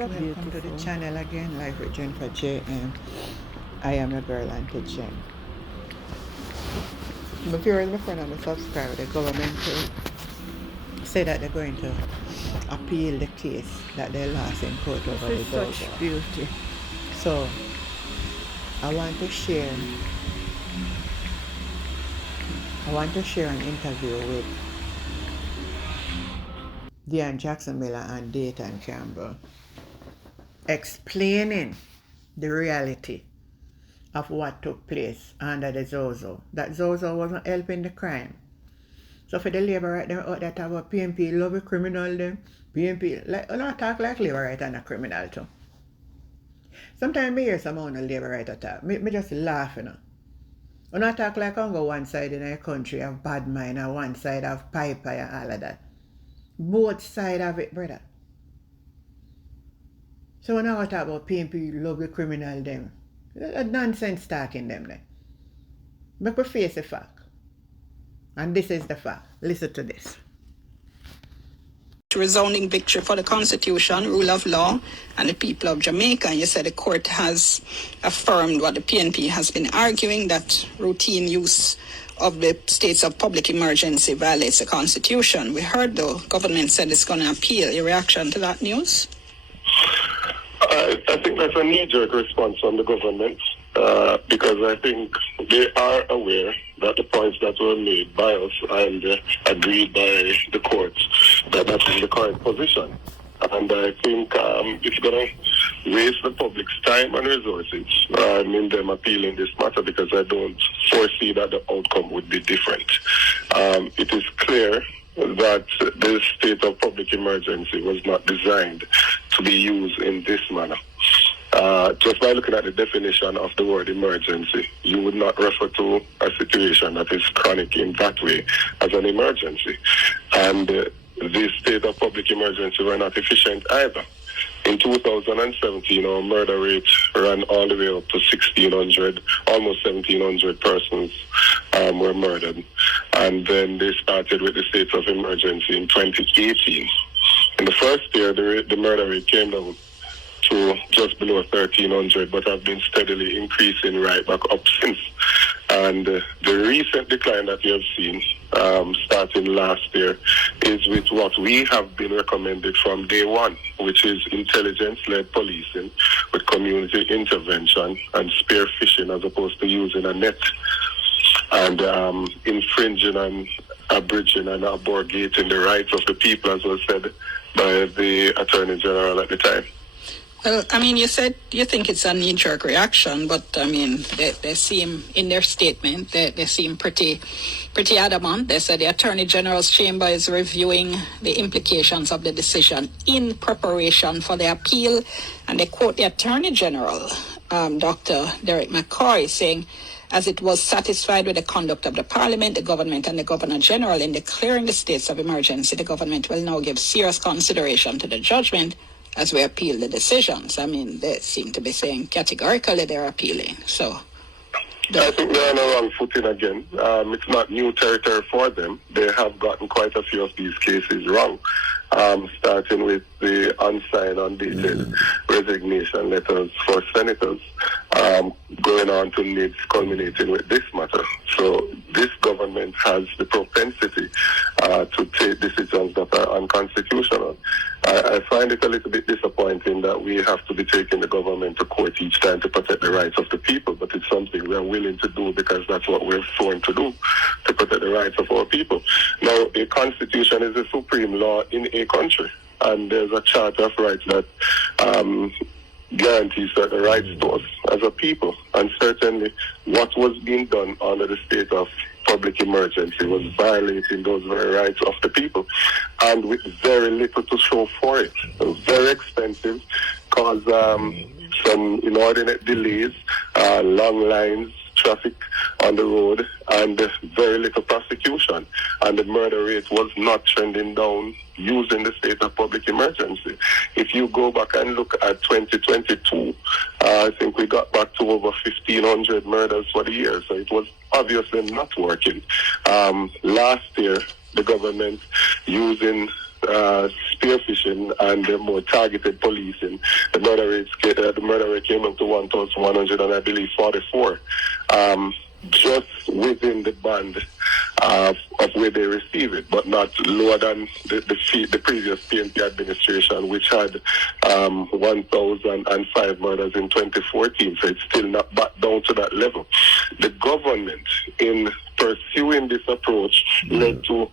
Welcome to the channel again, Live with Jennifer J. And I am your girl, Auntie Jen. If you're my friend and a subscriber, the government say that they're going to appeal the case that they lost in court over the Zozo. Beauty. So I want to share an interview with Jackson Miller and Dayton Campbell, explaining the reality of what took place under the Zozo. That Zozo wasn't helping the crime. So for the Labourite them out there talk about PNP love a criminal them, PNP like not talk like Labourite and a criminal too. Sometimes I hear some on the Labourite talk. Me just laugh, you know. I not talk like on go one side in a country of bad mind and one side of piper and all of that. Both sides of it, brother. So when I talk about PNP love the criminal them, a nonsense talking them there. But we face the fact. And this is the fact. Listen to this. Resounding victory for the Constitution, rule of law, and the people of Jamaica. And you said the court has affirmed what the PNP has been arguing, that routine use of the states of public emergency violates the Constitution. We heard the government said it's going to appeal. Your reaction to that news? I think that's a knee-jerk response from the government because I think they are aware that the points that were made by us and agreed by the courts, that is the correct position. And I think it's going to waste the public's time and resources in them appealing this matter because I don't foresee that the outcome would be different. It is clear that the state of public emergency was not designed to be used in this manner. Just by looking at the definition of the word emergency, you would not refer to a situation that is chronic in that way as an emergency. And the state of public emergency were not efficient either. In 2017, our murder rate ran all the way up to 1,600, almost 1,700 persons were murdered. And then they started with the state of emergency in 2018. In the first year, the murder rate came down to just below 1,300, but have been steadily increasing right back up since. And the recent decline that you have seen starting last year is with what we have been recommended from day one, which is intelligence-led policing with community intervention and spear fishing as opposed to using a net and infringing and abridging and abrogating the rights of the people, as was said by the Attorney General at the time. Well, I mean, you said you think it's a knee-jerk reaction, but I mean, they seem, in their statement, they seem pretty adamant. They said the Attorney General's chamber is reviewing the implications of the decision in preparation for the appeal. And they quote the Attorney General, Dr. Derek McCoy, saying, as it was satisfied with the conduct of the Parliament, the government, and the Governor General in declaring the states of emergency, the government will now give serious consideration to the judgment as we appeal the decisions. I mean, they seem to be saying categorically they're appealing. So I think they're on the wrong footing again. It's not new territory for them. They have gotten quite a few of these cases wrong, starting with the unsigned, undated resignation letters for senators, going on to NIDS, culminating with this matter. So this government has the propensity to take decisions that are unconstitutional. I find it a little bit disappointing that we have to be taking the government to court each time to protect the rights of the people, but it's something we are willing to do because that's what we're sworn to do, to protect the rights of our people. Now, a constitution is the supreme law in a country, and there's a charter of rights that guarantees certain rights to us as a people, and certainly what was being done under the state of public emergency was violating those very rights of the people, and with very little to show for it. It was very expensive, caused some inordinate delays, long lines, traffic on the road, and very little prosecution. And the murder rate was not trending down using the state of public emergency. If you go back and look at 2022, I think we got back to over 1,500 murders for the year, so it was obviously not working. Last year, the government, using spearfishing and the more targeted policing, the murder rate came up to 1,100 and I believe 44. Just within the band of where they receive it, but not lower than the previous PNP administration, which had 1,005 murders in 2014. So it's still not back down to that level. The government, in pursuing this approach, led to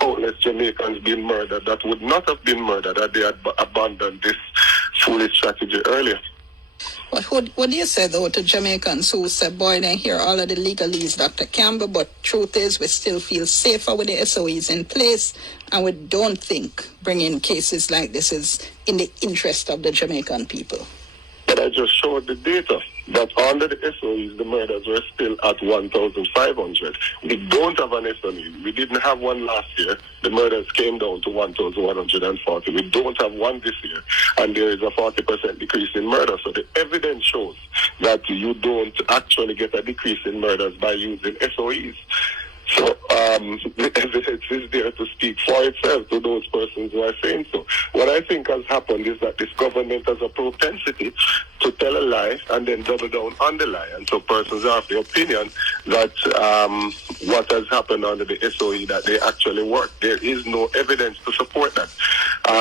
countless Jamaicans being murdered that would not have been murdered had they had abandoned this foolish strategy earlier. But what do you say, though, to Jamaicans who say, boy, they hear all of the legalese, Dr. Campbell, but truth is we still feel safer with the SOEs in place, and we don't think bringing cases like this is in the interest of the Jamaican people? But I just showed the data that under the SOEs, the murders were still at 1,500. We don't have an SOE. We didn't have one last year. The murders came down to 1,140. We don't have one this year. And there is a 40% decrease in murder. So the evidence shows that you don't actually get a decrease in murders by using SOEs. So the evidence is there to speak for itself to those persons who are saying so. What I think has happened is that this government has a propensity to tell a lie and then double down on the lie. And so persons are of the opinion that what has happened under the SOE, that they actually work. There is no evidence to support that.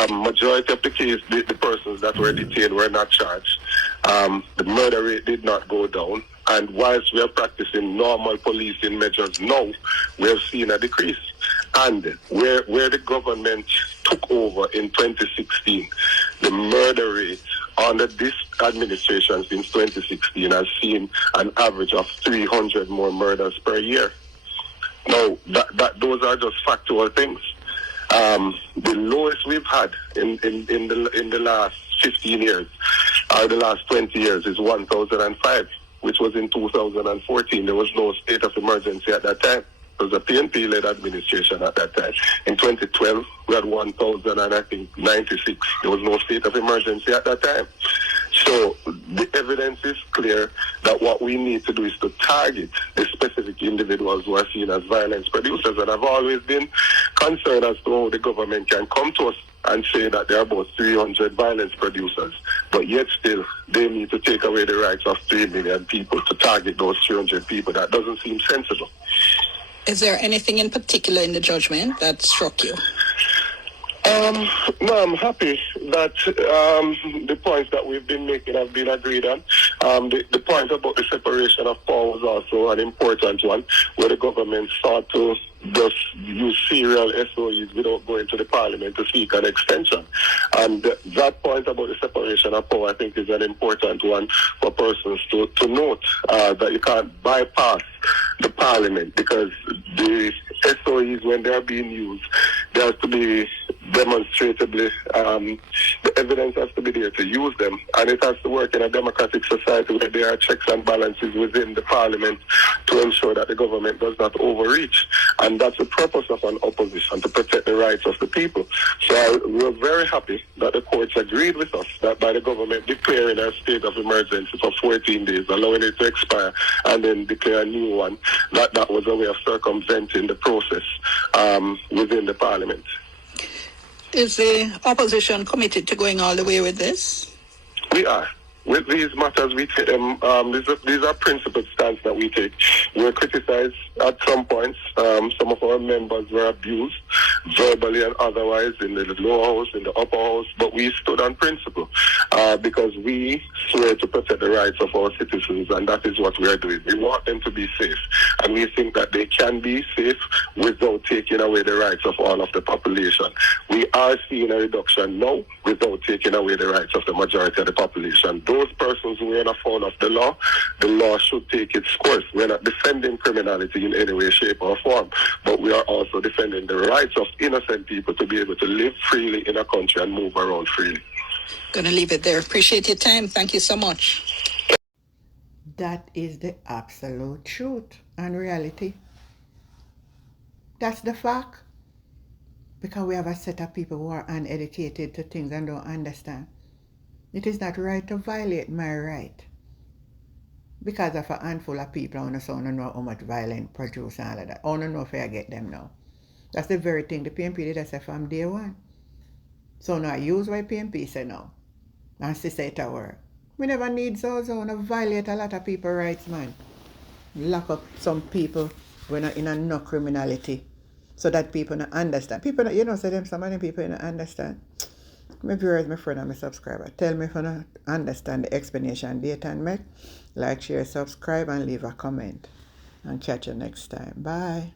Majority of the case, the persons that were detained were not charged. The murder rate did not go down. And whilst we are practicing normal policing measures now, we have seen a decrease. And where the government took over in 2016, the murder rate under this administration since 2016 has seen an average of 300 more murders per year. Now, those are just factual things. The lowest we've had in the last 15 years, or the last 20 years, is 1,005. Which was in 2014. There was no state of emergency at that time. It was a PNP-led administration at that time. In 2012, we had 1,096. There was no state of emergency at that time. So the evidence is clear that what we need to do is to target the specific individuals who are seen as violence producers. And I've always been concerned as to how the government can come to us and say that there are about 300 violence producers, but yet still they need to take away the rights of 3 million people to target those 300 people. That doesn't seem sensible. Is there anything in particular in the judgment that struck you? No, I'm happy that the points that we've been making have been agreed on. The point about the separation of power was also an important one, where the government sought to just use serial SOEs without going to the parliament to seek an extension. And that point about the separation of power, I think, is an important one for persons to note, that you can't bypass the parliament, because the SOEs, when they are being used, there has to be demonstrably, the evidence has to be there to use them, and it has to work in a democratic society where there are checks and balances within the parliament to ensure that the government does not overreach. And that's the purpose of an opposition, to protect the rights of the people. So we're very happy that the courts agreed with us that by the government declaring a state of emergency for 14 days, allowing it to expire, and then declare a new one, that was a way of circumventing the process within the parliament. Is the opposition committed to going all the way with this? We are. With these matters, we take them. These are principled stance that we take. We're criticized at some points. Some of our members were abused, verbally and otherwise, in the lower house, in the upper house. But we stood on principle because we swear to protect the rights of our citizens, and that is what we are doing. We want them to be safe, and we think that they can be safe without taking away the rights of all of the population. We are seeing a reduction now without taking away the rights of the majority of the population. Those persons who are not found of the law should take its course. We're not defending criminality in any way, shape, or form, but we are also defending the rights of innocent people to be able to live freely in a country and move around freely. Gonna leave it there. Appreciate your time. Thank you so much. That is the absolute truth and reality. That's the fact. Because we have a set of people who are uneducated to things and don't understand. It is not right to violate my right. Because of a handful of people, I don't know how much violence produce and all of that. I don't know if I get them now. That's the very thing the PNP did I say from day one. So now use what PNP say now. And she say it work. We never need Zozo to violate a lot of people's rights, man. Lock up some people when are in no criminality. So that people don't understand. People, say them, some of them people don't understand. My viewers, my friend, and my subscriber, tell me if you don't understand the explanation Dayton make. Like, share, subscribe, and leave a comment. And catch you next time. Bye.